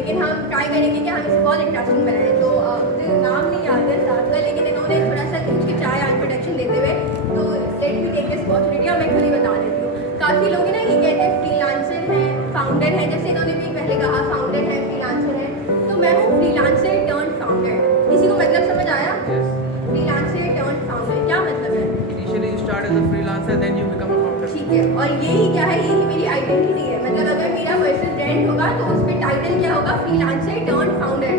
लेकिन हम ट्राई करेंगे कि हम इसे बहुत इंटरेस्टिंग बनाएं। तो मुझे नाम नहीं याद है साथ का, लेकिन इन्होंने थोड़ा सा हिचकिचाया इंट्रोडक्शन देते हुए, तो let me take this opportunity और मैं खुद ही बता देती हूँ। काफ़ी लोग ना ये कहते हैं फ्रीलांसर हैं, फाउंडर हैं, जैसे इन्होंने भी पहले कहा फाउंडर है, फ्रीलांसर है, तो मैं हूँ फ्रीलांसर टर्न फाउंडर। किसी को मतलब समझ आया? फ्रीलांसर टर्न फाउंडर क्या मतलब है? Initially you start as a freelancer, then you become a founder. ठीक है, और यही क्या है, यही मेरी आइडेंटिटी है। मतलब अगर मेरा पर्सनल ब्रांड होगा तो उस पर टाइटल क्या होगा? Freelancer turn founder.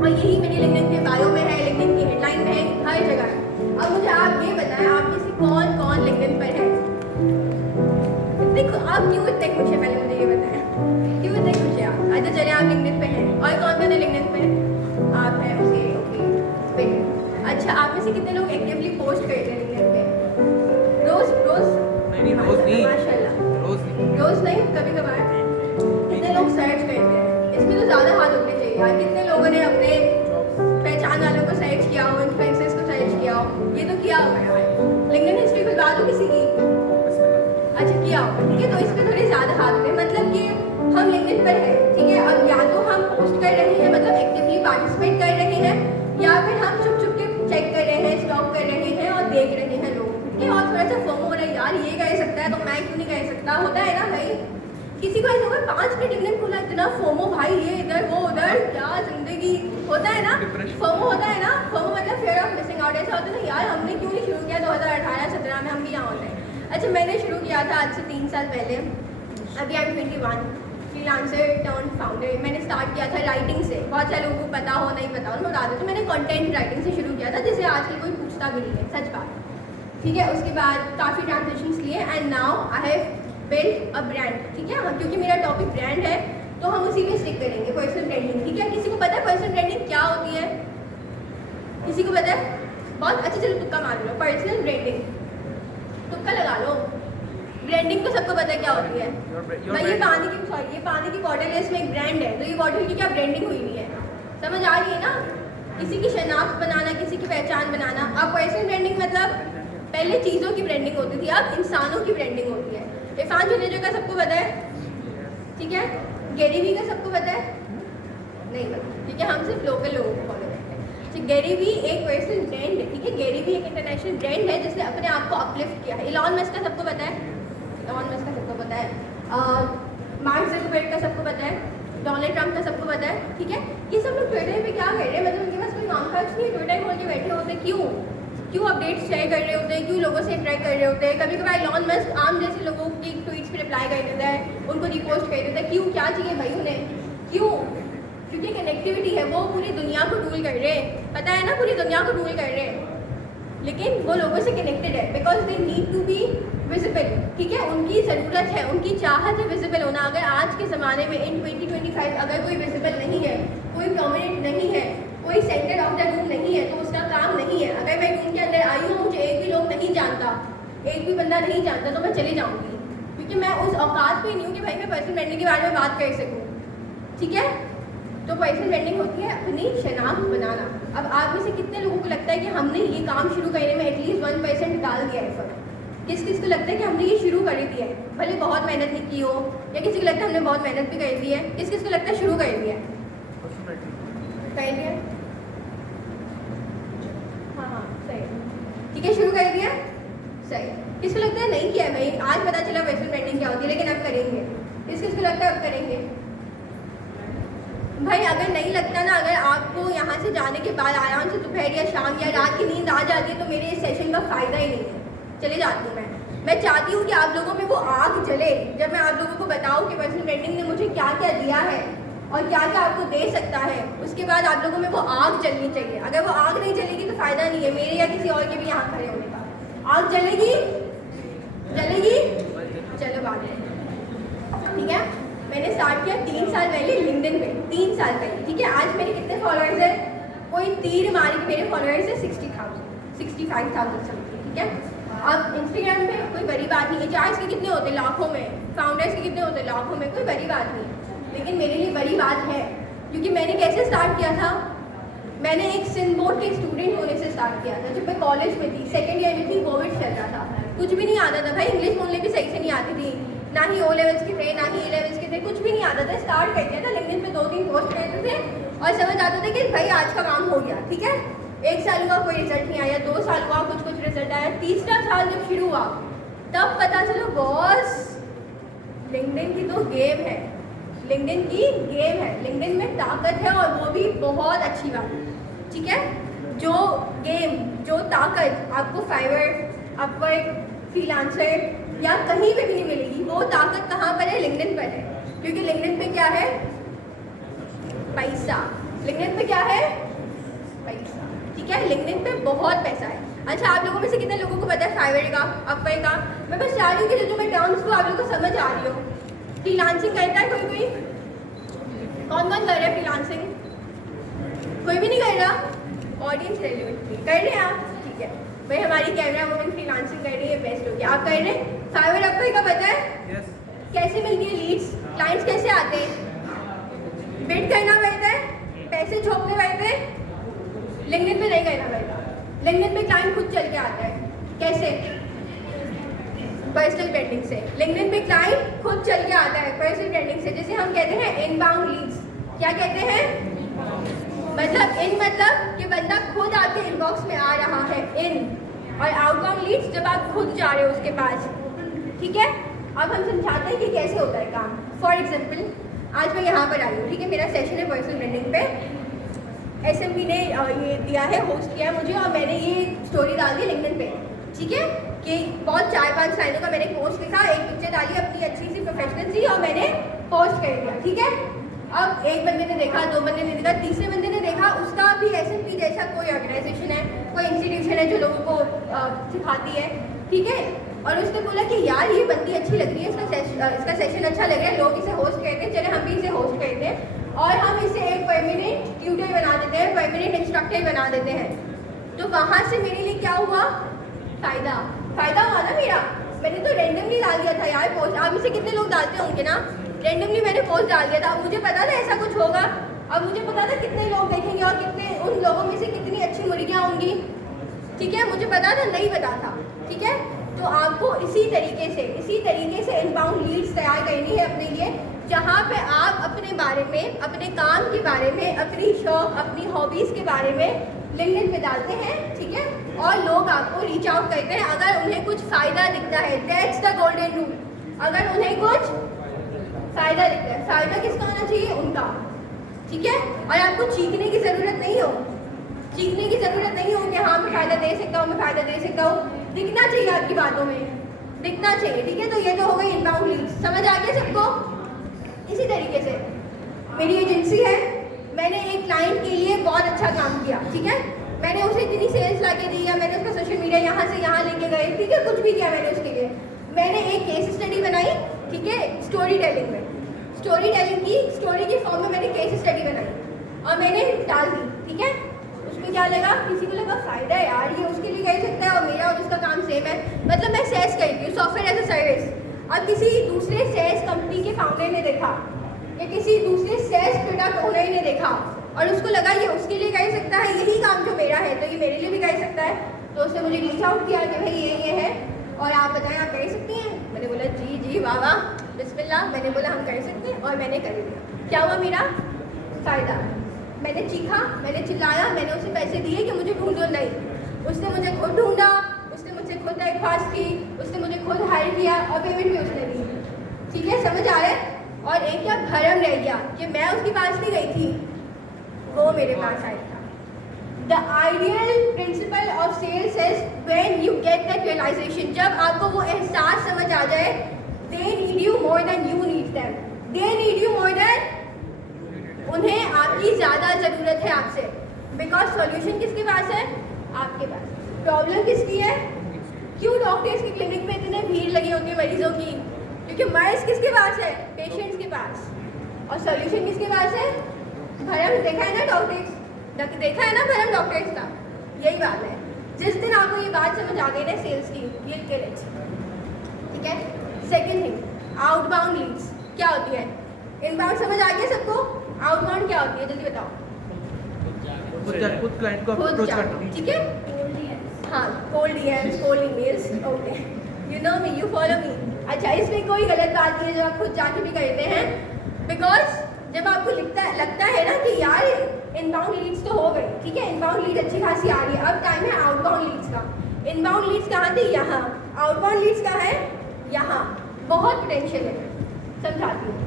और यही मेरी लिंक्डइन के बायो में है, लिंक्डइन की हेडलाइन में है, हर जगह है। अब मुझे आप ये बताएं, आप में से कौन कौन लिंक्डइन पर है? देखो आप क्यों इतने खुश है, पहले मुझे ये बताएं, क्यों इतने खुश है आप? अच्छा चले, आप लिंक्डइन पे हैं। और कौन कौन है लिंक्डइन पे? आप हैं, ओके ओके। अच्छा, आप में से कितने लोग एक्टिवली पोस्ट करते हैं लिंक्डइन पे? रोज रोज? नहीं रोज नहीं, माशाल्लाह। रोज नहीं, कभी कभार। कितने लोग सर्च करते हैं? इसमें तो ज़्यादा हाथ होने चाहिए यार। कितने लोगों ने अपने पहचान वालों को सर्च किया हो, इन्फ्लुएंसर्स को सर्च किया हो? ये तो किया होगा यार। लिंक्डइन हिस्ट्री खुलवा दो किसी की? अच्छा किया होगा, ठीक है। तो इस पर थोड़े ज़्यादा हाथ होते हैं, मतलब कि हम लिंक्डइन पर है, ठीक है। अब या तो हम पोस्ट कर रहे हैं, मतलब एक्टिवली पार्टिसिपेट कर रहे हैं, या फिर हम छुप छुप के चेक कर रहे हैं, स्टॉक कर रहे हैं और देख रहे हैं लोग, ठीक है। और थोड़ा सा फोमो हो रहा है यार, ये कर सकता है तो मैं क्यों नहीं कर सकता, होता है ना भाई। किसी को ऐसा होगा 5 मिनट लिंक्डइन खोला, इतना फोमो भाई, ये इधर वो उधर, क्या जिंदगी, होता है ना। फोमो होता है ना, फोमो मतलब फियर ऑफ मिसिंग आउट। ऐसा होता है ना यार, हमने क्यों नहीं शुरू किया 2018-17 में, हम भी यहाँ होते हैं। अच्छा, मैंने शुरू किया था आज से 3 साल पहले, अभी I am 21, freelancer turn founder. मैंने स्टार्ट किया था राइटिंग से, बहुत सारे लोगों को पता हो नहीं पता हो, मैं बता देती हूँ। मैंने कंटेंट राइटिंग से शुरू किया था, जिसे आजकल कोई पूछता भी नहीं है, सच बात, ठीक है। उसके बाद काफ़ी ट्रांजेक्शन्स लिए and now I have build a brand, ठीक है। क्योंकि मेरा टॉपिक ब्रांड है तो हम उसी में स्टिक करेंगे, पर्सनल ब्रांडिंग, ठीक है। किसी को पता है पर्सनल ब्रांडिंग क्या होती है? किसी को पता है? बहुत अच्छा, चलो तुक्का मार लो, पर्सनल ब्रांडिंग, तुक्का लगा लो। ब्रांडिंग तो सबको पता है क्या होती है भाई। ये पानी की बॉटल है, इसमें एक ब्रांड है, तो ये बॉटल की क्या ब्रांडिंग हुई हुई है, समझ आ रही है ना। किसी की शनाख्त बनाना, किसी की पहचान बनाना। अब पर्सनल ब्रांडिंग मतलब पहले चीज़ों की ब्रांडिंग होती थी, अब इंसानों की ब्रांडिंग होती है। इरफान जुनेजो का सबको पता है, ठीक है। गैरी वी का सबको पता है? नहीं पता, ठीक है। हम सिर्फ लोकल लोगों को फॉलो करते हैं। तो गैरी वी एक पर्सनल ब्रांड है, ठीक है। गैरी वी एक इंटरनेशनल ब्रांड है जिसने अपने आप को अपलिफ्ट किया है। इलॉन मस्क का सबको पता है? इलॉन मस्क का सबको पता है। मार्क ज़करबर्ग का सबको पता है? डोनाल्ड ट्रंप का सबको पता है, ठीक है। ये सब लोग ट्विटर पे क्या कर रहे हैं, मतलब उनके पास कोई काम काज नहीं है, ट्विटर खोल के बैठे होते हैं। क्यों अपडेट्स शेयर कर रहे होते हैं, क्यों लोगों से इंटरेक्ट कर रहे होते हैं। कभी कभार इलॉन मस्क आम जैसे लोगों की ट्वीट्स पे रिप्लाई कर देता है, उनको रिपोस्ट कर देता है। क्यों, क्या चाहिए भाई उन्हें, क्यों? क्योंकि कनेक्टिविटी है, वो पूरी दुनिया को रूल कर रहे हैं, पता है ना, पूरी दुनिया को रूल कर रहे हैं, लेकिन वो लोगों से कनेक्टेड है because they need to be visible, ठीक है। उनकी ज़रूरत है, उनकी चाहत है विजिबल होना। अगर आज के ज़माने में इन 2025 अगर कोई विजिबल नहीं है, कोई प्रोमिनेंट नहीं है, कोई सेंटर ऑफ द रूम नहीं है, तो उसका काम नहीं है। अगर मैं रूम के अंदर आई हूँ, मुझे एक भी लोग नहीं जानता, एक भी बंदा नहीं जानता, तो मैं चली जाऊँगी, क्योंकि मैं उस औकात पे नहीं हूँ कि भाई मैं पर्सनल ब्रांडिंग के बारे में बात कर सकूँ, ठीक है। तो पर्सनल ब्रांडिंग होती है अपनी शनाख्त बनाना। अब आप में से कितने लोगों को लगता है कि हमने ये काम शुरू करने में एटलीस्ट 1% डाल दिया है एफर्ट? किस किस को लगता है कि हमने ये शुरू कर दिया है, भले बहुत मेहनत नहीं की हो, या किसी को लगता है हमने बहुत मेहनत भी कर दी है? किस किस को लगता है शुरू कर दिया है? कर दिया, हाँ सही, ठीक है, शुरू कर दिया, सही। किसको लगता है नहीं किया है भाई, आज पता चला पर्सनल ब्रांडिंग क्या होती है, लेकिन अब करेंगे? किस किसको लगता है अब करेंगे? भाई अगर नहीं लगता ना, अगर आपको यहाँ से जाने के बाद आराम से दोपहर या शाम या रात की नींद आ जाती है, तो मेरे इस सेशन का फ़ायदा ही नहीं है, चले जाती हूँ मैं चाहती हूँ कि आप लोगों में वो आग जले, जब मैं आप लोगों को बताऊँ कि पर्सनल ब्रांडिंग ने मुझे क्या क्या दिया है और क्या क्या आपको दे सकता है। उसके बाद आप लोगों में वो आग जलनी चाहिए। अगर वो आग नहीं जलेगी तो फ़ायदा नहीं है मेरे या किसी और के भी यहाँ खड़े होने का। आग जलेगी, चलो बात है, ठीक है। मैंने स्टार्ट किया 3 साल पहले लिंक्डइन पे, 3 साल पहले, ठीक है। आज मेरे कितने फॉलोअर्स हैं? कोई तीर मारे के मेरे फॉलोअर्स है 60,000 65,000 समथिंग, ठीक है। अब इंस्टाग्राम पे कोई बड़ी बात नहीं है, चार्ज के कितने होते हैं लाखों में, फाउंडर्स के कितने होते हैं लाखों में, कोई बड़ी बात नहीं। लेकिन मेरे लिए बड़ी बात है, क्योंकि मैंने कैसे स्टार्ट किया था, मैंने एक सिंध बोर्ड के स्टूडेंट होने से स्टार्ट किया था। जब मैं कॉलेज में थी, सेकेंड ईयर में थी, कोविड चल रहा था, कुछ भी नहीं आता था भाई, इंग्लिश बोलने भी सही से नहीं आती थी, ना ही ओ लेवल्स के थे, ना ही ए लेवल्स के थे, कुछ भी नहीं आता था। स्टार्ट कर दिया था, लिंक्डइन पे 2-3 पोस्ट करते थे और समझ आता था कि भाई आज का काम हो गया, ठीक है। 1 साल हुआ कोई रिजल्ट नहीं आया, 2 साल हुआ कुछ रिजल्ट आया, तीसरा साल जब शुरू हुआ तब पता चलो बॉस लिंक्डइन की तो गेम है, लिंक्डइन की गेम है, लिंक्डइन में ताकत है और वो भी बहुत अच्छी बात, ठीक है। जो गेम, जो ताकत आपको फाइवर, अपवर्क, फ्रीलांसर या कहीं पे भी नहीं मिलेगी, वो ताकत कहाँ पर है? लिंक्डइन पर है। क्योंकि लिंक्डइन पे क्या है? पैसा। लिंक्डइन पे क्या है? पैसा, ठीक है। लिंक्डइन पे बहुत पैसा है। अच्छा, आप लोगों में से कितने लोगों को पता है फाइवर का, अपवर्क का? मैं बस चाह रही हूँ कि जो मैं टर्म्स को आप लोगों को समझ आ रही हो। फ्रीलांसिंग करता है कोई? कौन कर रहा है फ्रीलांसिंग? कोई भी नहीं कर रहा? ऑडियंस रेलिवेंट कर रहे हैं आप, ठीक है भाई। हमारी कैमरा वुमन फ्रीलांसिंग कर रही है, बेस्ट हो गया। आप कर रहे हैं? फाइवर अपवर्क का पता है? Yes. कैसे मिलती है लीड्स? क्लाइंट्स कैसे आते हैं? बिड करना पड़ता है, पैसे झोंकने पड़ते हैं। लिंक्डइन पे नहीं करना पड़ता। लिंक्डइन पे क्लाइंट खुद चल के आता है। कैसे? पर्सनल ब्रांडिंग से। लिंक्डइन पे क्लाइंट खुद चल के आता है पर्सनल ब्रांडिंग से, जिसे हम कहते हैं इनबाउंड लीड्स। क्या कहते हैं? मतलब कि बंदा खुद आपके इनबॉक्स में आ रहा है, इन। और आउटबाउंड लीड्स जब आप खुद जा रहे हो उसके पास, ठीक है। अब हम समझाते हैं कि कैसे होता है काम। फॉर एग्जाम्पल, आज मैं यहाँ पर आई हूँ, ठीक है। मेरा सेशन है पर्सनल ब्रांडिंग पे। एसएमपी ने ये दिया है, होस्ट किया है मुझे, और मैंने ये स्टोरी डाल दी लिंक्डइन पे, ठीक है। कि बहुत 4-5 लाइनों का मैंने पोस्ट लिखा, एक पिक्चर डाली अपनी अच्छी सी प्रोफेशनल सी, और मैंने पोस्ट कर दिया, ठीक है। अब एक बंदे ने देखा, 2 बंदे ने देखा, तीसरे बंदे ने देखा, उसका भी एसएमपी जैसा कोई ऑर्गेनाइजेशन है, कोई इंस्टीट्यूशन है जो लोगों को सिखाती है, ठीक है। और उसने बोला कि यार ये बंदी अच्छी लग रही है, इसका सेशन अच्छा लग रहा है, लोग इसे होस्ट करते हैं, चले हम भी इसे होस्ट करते हैं और हम इसे एक परमानेंट ट्यूटर बना देते हैं, परमानेंट इंस्ट्रक्टर बना देते हैं। तो वहाँ से मेरे लिए क्या हुआ? फ़ायदा हुआ ना मेरा। मैंने तो रैंडमली डाल दिया था यार पोस्ट। आप में से कितने लोग डालते होंगे ना? रैंडमली मैंने पोस्ट डाल दिया था। मुझे पता था ऐसा कुछ होगा, अब मुझे पता था कितने लोग देखेंगे और कितने, उन लोगों में से कितनी अच्छी मुर्गियाँ होंगी, ठीक है। मुझे पता था, नहीं पता था, ठीक है। तो आपको इसी तरीके से इनबाउंड लीड्स तैयार करनी है अपने लिए, जहाँ पे आप अपने बारे में, अपने काम के बारे में, अपनी शौक, अपनी हॉबीज़ के बारे में लिंक्डइन पे डालते हैं, ठीक है। और लोग आपको रीच आउट करते हैं अगर उन्हें कुछ फ़ायदा दिखता है। That's the golden rule. अगर उन्हें कुछ फ़ायदा दिखता है, फ़ायदा किसका होना चाहिए? उनका, ठीक है। और आपको चीखने की ज़रूरत नहीं हो, कि हाँ मैं फ़ायदा दे सकता हूँ, दिखना चाहिए, आपकी बातों में दिखना चाहिए, ठीक है। तो ये तो हो गई इनबाउंड लीड्स, समझ आ गया सबको? इसी तरीके से मेरी एजेंसी है, मैंने एक क्लाइंट के लिए बहुत अच्छा काम किया, ठीक है। मैंने उसे इतनी सेल्स ला के दी, या मैंने उसका सोशल मीडिया यहाँ से यहाँ लेके गए, ठीक है, कुछ भी किया मैंने उसके लिए। मैंने एक केस स्टडी बनाई, ठीक है, स्टोरी टेलिंग की स्टोरी के फॉर्म में मैंने केस स्टडी बनाई और मैंने डाल दी, ठीक है। उसमें क्या लगा? किसी को लगा फ़ायदा है यार, ये उसके लिए कर सकता है और मेरा और उसका काम सेम है। मतलब मैं सेल्स करती हूँ, सॉफ्टवेयर एज अ सर्विस। अब किसी दूसरे सेल्स कंपनी के फाउंडर ने देखा या किसी दूसरे सेल्स प्रोडक्ट ओनर ने देखा और उसको लगा ये उसके लिए कर सकता है, यही काम जो मेरा है तो ये मेरे लिए भी कर सकता है। तो उसने मुझे रीच आउट किया कि भाई ये है और आप बताएं आप कर सकती हैं? मैंने बोला जी वाह बिस्मिल्लाह। मैंने बोला हम कर सकते हैं और मैंने कर दिया। क्या हुआ मेरा? फ़ायदा। मैंने चीखा, मैंने चिल्लाया, मैंने उसे पैसे दिए कि मुझे ढूंढो, नहीं, उसने मुझे खुद ढूंढा, उसने मुझसे खुद दरख्वास्त की, उसने मुझे खुद हायर किया और पेमेंट भी उसने दी, ठीक है। समझ आ रहा है? और एक क्या भरम रह गया कि मैं उसके पास नहीं गई थी, वो मेरे पास आई था। The ideal principle of sales is when you get that realization. जब आपको वो एहसास समझ आ जाए, they need you more than you need them, they need you more than, उन्हें आपकी ज़्यादा ज़रूरत है आपसे। बिकॉज सॉल्यूशन किसके पास है? आपके पास। प्रॉब्लम किसकी है? क्यों डॉक्टर्स की क्लिनिक में इतने भीड़ लगी होती है मरीजों की? क्योंकि मर्ज किसके पास है? पेशेंट्स के पास। और सॉल्यूशन किसके पास है? भरम देखा है ना डॉक्टर्स, देखा है ना भरम डॉक्टर्स का? यही बात है। जिस दिन आपको ये बात समझ आ गई ना सेल्स की, ये किल इट, ठीक है। सेकेंड थिंग, आउटबाउंड लीड्स क्या होती है? इनबाउंड समझ आ गया सबको? आउटबाउंड क्या होती है? जल्दी बताओ। खुद क्लाइंट को अप्रोच करना, ठीक है। हाँ, cold DMs, cold emails, okay, you know me, you follow me. अच्छा, अच्छा, इसमें कोई गलत बात नहीं है जो आप खुद जाके भी करते हैं, बिकॉज जब आपको लगता है ना कि यार इनबाउंड लीड्स तो हो गई, ठीक है, इनबाउंड लीड अच्छी खासी आ रही है, अब टाइम है आउटबाउंड लीड्स का। इनबाउंड लीड्स कहाँ थी? यहाँ। आउटबाउंड लीड्स कहाँ है? यहाँ। बहुत पोटेंशियल है, समझाती हूँ।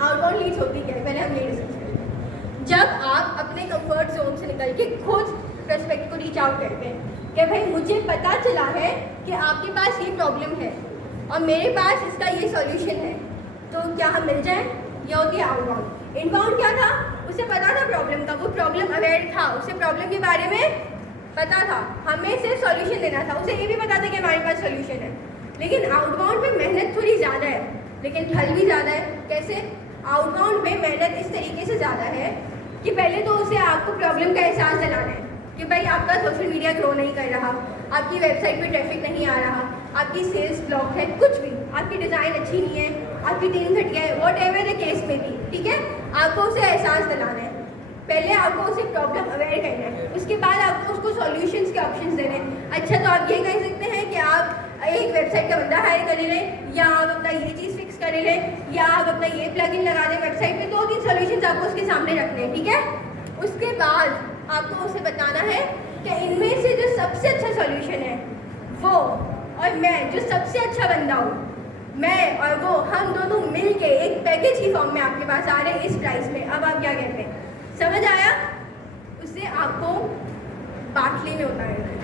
आउटबाउंड लीड्स होती क्या है, पहले हम ये डिस्कस करते हैं। जब आप अपने कंफर्ट जोन से निकल के खुद प्रोस्पेक्ट को रीच आउट करते हैं कि भाई मुझे पता चला है कि आपके पास ये प्रॉब्लम है और मेरे पास इसका ये सॉल्यूशन है, तो क्या हम मिल जाएं? ये होती है आउटबाउंड। इनबाउंड क्या था? उसे पता था प्रॉब्लम का, वो प्रॉब्लम अवेयर था, उसे प्रॉब्लम के बारे में पता था, हमें सिर्फ सॉल्यूशन देना था, उसे ये भी पता था कि हमारे पास सॉल्यूशन है। लेकिन आउटबाउंड में मेहनत थोड़ी ज़्यादा है लेकिन फल भी ज़्यादा है। कैसे? आउटबाउंड में मेहनत इस तरीके से ज़्यादा है कि पहले तो उसे आपको प्रॉब्लम का एहसास दिलाना है कि भाई आपका सोशल मीडिया ग्रो नहीं कर रहा, आपकी वेबसाइट पे ट्रैफिक नहीं आ रहा, आपकी सेल्स ब्लॉक है, कुछ भी, आपकी डिज़ाइन अच्छी नहीं है, आपकी टीम घटिया है, वॉट एवर द केस में भी, ठीक है, आपको उसे एहसास दिलाना है। पहले आपको उसे प्रॉब्लम अवेयर करना है, उसके बाद आपको उसको सॉल्यूशंस के ऑप्शंस देने हैं। अच्छा, तो आप ये कह सकते हैं कि आप एक वेबसाइट का बंदा हायर कर लें, या आप अपना ये चीज़ फिक्स कर लें, या आप अपना ये प्लगइन लगा दें वेबसाइट पे, 2-3 सॉल्यूशंस आपको उसके सामने रखने हैं, ठीक है। उसके बाद आपको उसे बताना है कि इनमें से जो सबसे अच्छा सॉल्यूशन है वो और मैं जो सबसे अच्छा बंदा हूँ, मैं और वो, हम दोनों मिल के एक पैकेज की फॉर्म में आपके पास आ रहे हैं इस प्राइस में। अब आप क्या कहते हैं? समझ आया? उससे आपको बाटली में उतारना है।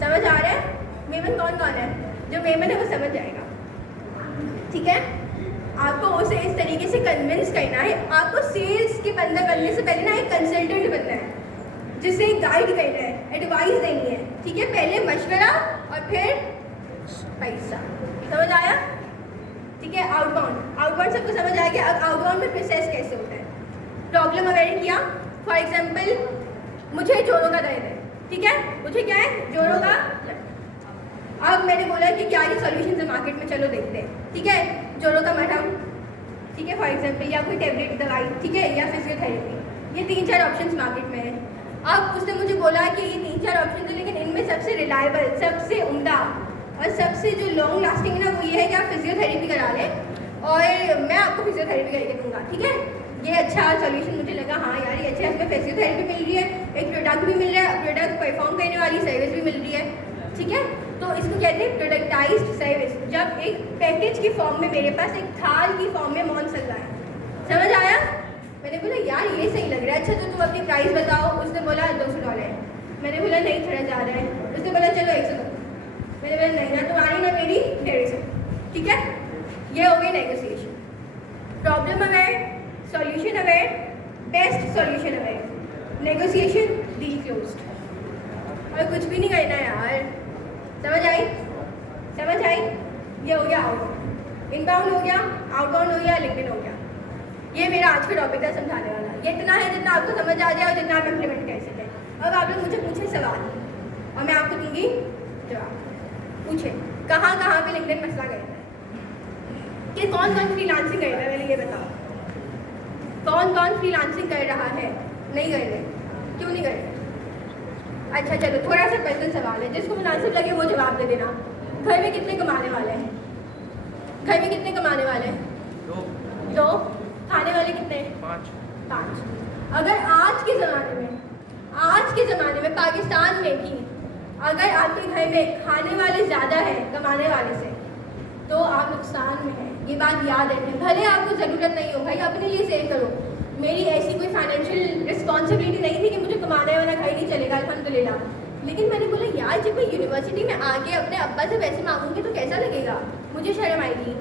समझ आ रहा है? मेमन कौन कौन है? जो मेमन है वो समझ जाएगा, ठीक है। आपको उसे इस तरीके से कन्विंस करना है। आपको सेल्स के बंदा बनने से पहले ना एक कंसल्टेंट बनना है, जिसे गाइड करना है, एडवाइस देनी है, ठीक है। पहले मशवरा और फिर पैसा। समझ आया? ठीक है। आउटबाउंड सबको समझ आ गया। अब आउटबाउंड में प्रोसेस कैसे होता है? प्रॉब्लम अवेयर किया, फॉर एग्जाम्पल मुझे जोड़ों का दर्द है, ठीक है, मुझे क्या है? जोड़ों का दर्द। अब मैंने बोला कि क्या ये सॉल्यूशन है मार्केट में, चलो देखते हैं, ठीक है। जोड़ों का मरहम, ठीक है, फॉर एग्जाम्पल, या कोई टेबलेट दवाई, ठीक है, या फिजियोथेरेपी, ये 3-4 ऑप्शंस मार्केट में है। अब उसने मुझे बोला कि ये 3-4 ऑप्शन है, लेकिन इनमें सबसे रिलायबल, सबसे उम्दा और सबसे जो लॉन्ग लास्टिंग है ना, वो ये है कि आप फिजियोथेरेपी करा लें और मैं आपको फिजियोथेरेपी करके दूंगा, ठीक है। ये अच्छा सॉल्यूशन मुझे लगा, हाँ यार ये अच्छा है, इसमें फिजियोथेरेपी मिल रही है, एक प्रोडक्ट भी मिल रहा है, प्रोडक्ट परफॉर्म करने वाली सर्विस भी मिल रही है, ठीक है। तो इसको कहते हैं प्रोडक्टाइज्ड सर्विस। जब एक पैकेज की फॉर्म में मेरे पास एक थाल की फॉर्म में मौन चल रहा है। समझ आया? मैंने बोला यार ये सही लग रहा है, अच्छा तो तुम अपनी प्राइस बताओ। उसने बोला $200। मैंने बोला नहीं थोड़ा ज़्यादा है। उसने बोला चलो 100 दो। मैंने बोला नहीं ना तुम्हारी ना मेरी 150, ठीक है। ये हो गई negotiation. Problem aware, solution aware, best solution aware, negotiation, deal closed. और कुछ भी नहीं करना यार। समझ आई? समझ आई? ये हो गया आउटबाउंड। इनबाउंड हो गया, आउटबाउंड हो गया, लिंक्डइन हो गया। ये मेरा आज का टॉपिक था समझाने वाला। ये इतना है जितना आपको समझ आ जाए और जितना आप इम्प्लीमेंट कर सकें। अब आप लोग मुझे पूछे सवाल और मैं आपको दूंगी जवाब। पूछे कहाँ कहाँ पे लिंक्डइन मसला करता है, कि कौन कौन फ्रीलांसिंग कर रहा है, पहले ये बताओ। कौन कौन फ्रीलांसिंग कर रहा है? नहीं कर रहे, क्यों नहीं कर रहे? अच्छा चलो, थोड़ा सा पर्सनल सवाल है, जिसको मुनासिब लगे वो जवाब दे देना। घर में कितने कमाने वाले हैं? घर में कितने कमाने वाले हैं? 2। खाने वाले कितने? 5। अगर आज के ज़माने में पाकिस्तान में भी अगर आपके घर में खाने वाले ज़्यादा हैं कमाने वाले से, तो आप नुकसान में हैं। ये बात याद रखें। भले आपको ज़रूरत नहीं हो, भाई अपने लिए सेव करो। मेरी ऐसी कोई फाइनेंशियल रिस्पॉन्सिबिलिटी नहीं थी कि मुझे कमाना है वरना घर नहीं चलेगा, अल्हम्दुलिल्लाह। लेकिन मैंने बोला यार जब मैं यूनिवर्सिटी में आके अपने अब्बा से पैसे मांगूंगी तो कैसा लगेगा, मुझे शर्म आएगी।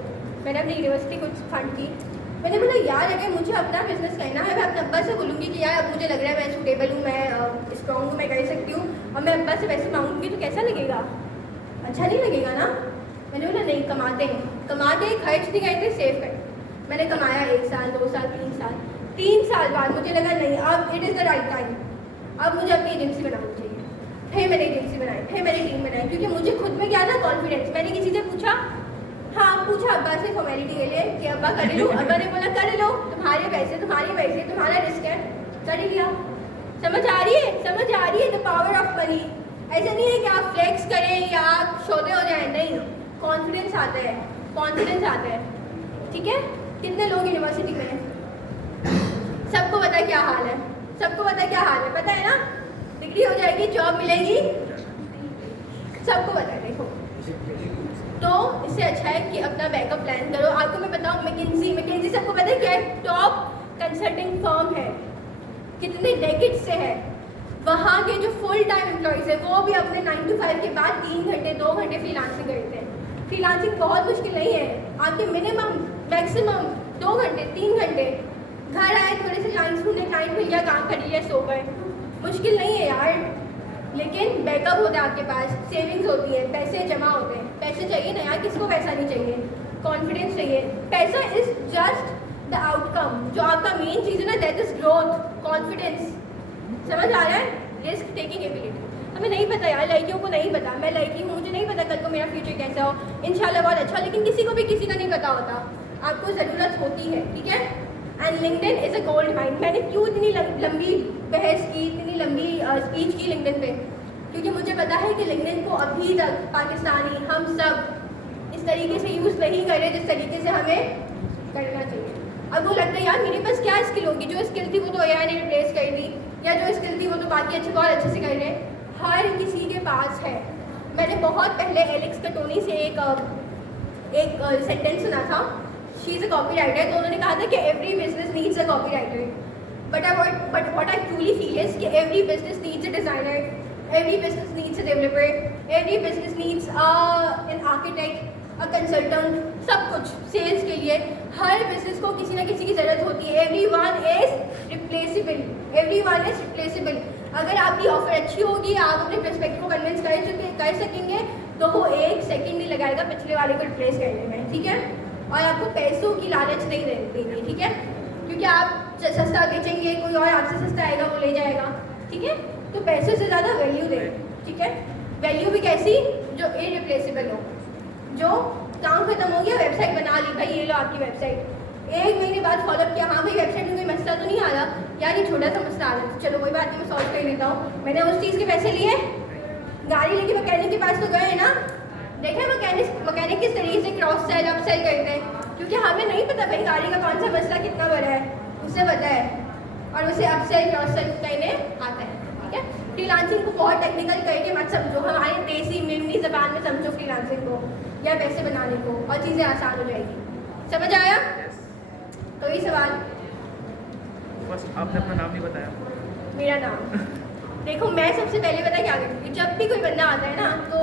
मैंने अपनी यूनिवर्सिटी कुछ फंड की। मैंने बोला यार अगर मुझे अपना बिजनेस करना है, मैं अपने अब्बा से बोलूँगी कि यार अब मुझे लग रहा है मैं सूटेबल हूँ, मैं स्ट्रॉन्ग हूँ, मैं कर सकती हूँ, और मैं अब्बा से पैसे मांगूंगी तो कैसा लगेगा? अच्छा नहीं लगेगा ना। मैंने बोला नहीं, कमाते खर्च नहीं करते, सेव करते। मैंने कमाया 1 साल, 2 साल, 3 साल। 3 साल बाद मुझे लगा नहीं अब it is the right time, अब मुझे अपनी एजेंसी बनानी चाहिए। फिर मैंने एजेंसी बनाई, फिर मैंने टीम बनाई, क्योंकि मुझे खुद में क्या था, कॉन्फिडेंस। मैंने किसी से पूछा, हाँ पूछा अब्बा से फॉर्मेलिटी के लिए कि अब्बा कर लो। अब्बा ने बोला कर लो, तुम्हारे पैसे, तुम्हारा रिस्क है, कर लिया। समझ आ रही है द पावर ऑफ मनी। ऐसा नहीं है कि आप फ्लेक्स करें या आप शोधे हो जाए, नहीं, कॉन्फिडेंस आता है। कॉन्फिडेंस आता है, ठीक है? कितने लोग यूनिवर्सिटी में हैं? सबको पता है क्या हाल है, सबको पता है क्या हाल है, पता है ना? डिग्री हो जाएगी, जॉब मिलेगी, सबको पता है। देखो, तो इससे अच्छा है कि अपना बैकअप प्लान करो। आपको मैं बताऊँ, मैकेंजी सबको पता है क्या है? टॉप कंसल्टिंग फर्म है, कितने डेकेड से है। वहाँ के जो फुल टाइम एम्प्लॉइज है वो भी अपने 9 to 5 के बाद 3 घंटे 2 घंटे फ्रीलांसिंग करते हैं। फ्रीलांसिंग बहुत मुश्किल नहीं है, आपके मिनिमम मैक्सिमम 2 घंटे 3 घंटे, घर आए थोड़े से क्लाइंट्स ढूंढे, क्लाइंट मिल गया, काम कर लिया, सो गए, मुश्किल नहीं है यार। लेकिन बैकअप होता है आपके पास, सेविंग्स होती है, पैसे जमा होते हैं। पैसे चाहिए ना यार, किसको पैसा नहीं चाहिए? कॉन्फिडेंस चाहिए। पैसा इज जस्ट द आउटकम, जो आपका मेन चीज़ है ना, दैट इज ग्रोथ, कॉन्फिडेंस। समझ आ रहा है? Risk taking ability. हमें नहीं पता यार, लड़कियों को नहीं पता। मैं लड़की हूँ, मुझे नहीं पता कल को मेरा फ्यूचर कैसा हो, इंशाल्लाह बहुत अच्छा, लेकिन किसी को भी किसी का नहीं पता होता। आपको ज़रूरत होती है, ठीक है? And LinkedIn is a gold mine. मैंने क्यों इतनी लंबी बहस की, इतनी लंबी स्पीच की लिंक्डइन पे? क्योंकि मुझे पता है कि लिंक्डइन को अभी तक पाकिस्तानी हम सब इस तरीके से यूज़ नहीं कर रहे जिस तरीके से हमें करना चाहिए। अब वो लगता है यार मेरे पास क्या स्किल होगी, जो स्किल थी वो तो एआई ने रिप्लेस कर दी, या जो स्किल थी वो तो बाकी बहुत अच्छे से कर रहे हैं। हर किसी के पास है। मैंने बहुत पहले एलेक्स कटोनी से एक सेंटेंस सुना था, she is a copywriter, तो उन्होंने कहा था कि every business needs a copywriter, but what I truly feel is कि every business needs a designer, every business needs a developer, every business needs an architect, a consultant, सब कुछ sales के लिए हर बिजनेस को किसी ना किसी की ज़रूरत होती है। Everyone is replaceable, everyone is replaceable. अगर आपकी ऑफर अच्छी होगी, आप अपने प्रोस्पेक्ट को कन्विंस कर सकेंगे, तो वो 1 सेकंड नहीं लगाएगा पिछले वाले को रिप्लेस करने में, ठीक है? और आपको पैसों की लालच नहीं देंगे, ठीक है? क्योंकि आप सस्ता बेचेंगे, कोई और आपसे सस्ता आएगा, वो ले जाएगा, ठीक है? तो पैसों से ज़्यादा वैल्यू दें, ठीक है? वैल्यू भी कैसी? जो इरिप्लेसेबल हो, जो काम खत्म हो गया, वेबसाइट बना ली, भाई ये लो आपकी वेबसाइट, 1 महीने बाद फॉलोअप किया, हाँ भाई वेबसाइट में कोई मसला तो नहीं आ रहा यार, ये छोटा सा मसला आ रहा है, चलो कोई बात नहीं, मैं सॉल्व कर लेता हूँ। मैंने उस चीज़ के पैसे लिए, गाड़ी लेके मैकेनिक के पास तो गए ना, देखें मैकेनिक किस तरीके से क्रॉस सेल अप सेल करते हैं, क्योंकि हमें नहीं पता भाई गाड़ी का कौन सा मसला कितना बड़ा है, उसे पता है, और उसे अप सेल क्रॉस सेल करने आता है, ठीक है? फ्रीलांसिंग को बहुत टेक्निकल करके मत समझो, हमारी देसी मिमनी ज़बान में समझो फ्रीलांसिंग को या पैसे बनाने को, और चीज़ें आसान हो जाएगी। समझ आया? कोई सवाल? बस आपने अपना नाम नहीं बताया। मेरा नाम देखो, मैं सबसे पहले पता क्या करती हूँ, जब भी कोई बंदा आता है ना, तो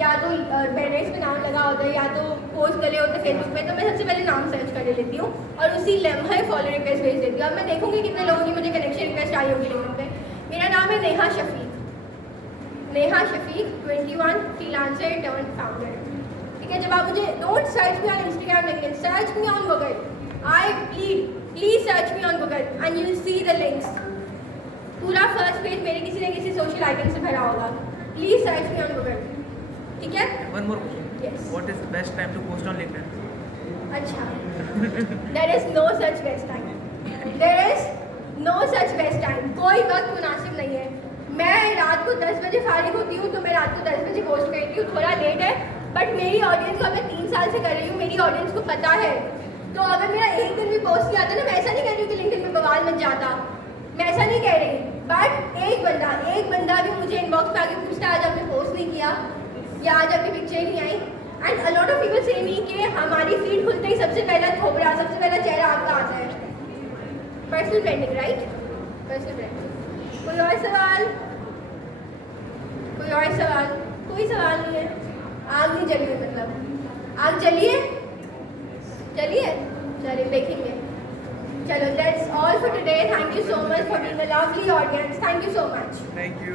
या तो पेरेंट्स पे नाम लगा होता है या तो पोस्ट करे होते हैं फेसबुक पे, तो मैं सबसे पहले नाम सर्च कर लेती हूँ और उसी लम्हे फॉलो रिक्वेस्ट भेज देती हूँ। अब मैं देखूँगी कितने लोगों की मुझे कनेक्शन रिक्वेस्ट आई होगी लिंक्डइन पे। मेरा नाम है Neha Shafiq, 21 freelancer turn founder, ठीक है? जब आप मुझे don't search me on Instagram, LinkedIn, search me on Google, I please search me on Google and you will see the links. पूरा फर्स्ट पेज मेरे किसी न किसी सोशल आइकन से भरा होगा, please search me on Google, ठीक है? One more question. Yes. What is the best time to post on LinkedIn? अच्छा, there is no such best time, there is no such best time, कोई वक्त मुनासिब नहीं है। मैं रात को 10 बजे फारिग होती हूँ, तो मैं रात को 10 बजे पोस्ट करती हूँ, थोड़ा लेट है, बट मेरी ऑडियंस को मैं 3 साल से कर रही हूँ, मेरी ऑडियंस को पता है। तो अगर मेरा एक दिन भी पोस्ट किया था ना, मैं ऐसा नहीं कह रही हूँ कि लिंक्डइन पे बवाल मच जाता, मैं ऐसा नहीं कह रही, बट एक बंदा भी मुझे इनबॉक्स पे आके पूछता आज आपने पोस्ट नहीं किया या आज आपकी पिक्चर नहीं आई, and a lot of people say me कि हमारी फीड खुलते ही सबसे पहला थोबड़ा, सबसे पहला चेहरा आपका आता है। Personal branding, right? Personal branding. कोई और सवाल? कोई और सवाल? कोई सवाल नहीं है? आग नहीं जली है, मतलब आग जलिए, चलिए चलिए देखेंगे। चलो, that's all for today. Thank you so much for being a lovely audience. Thank you so much. Thank you.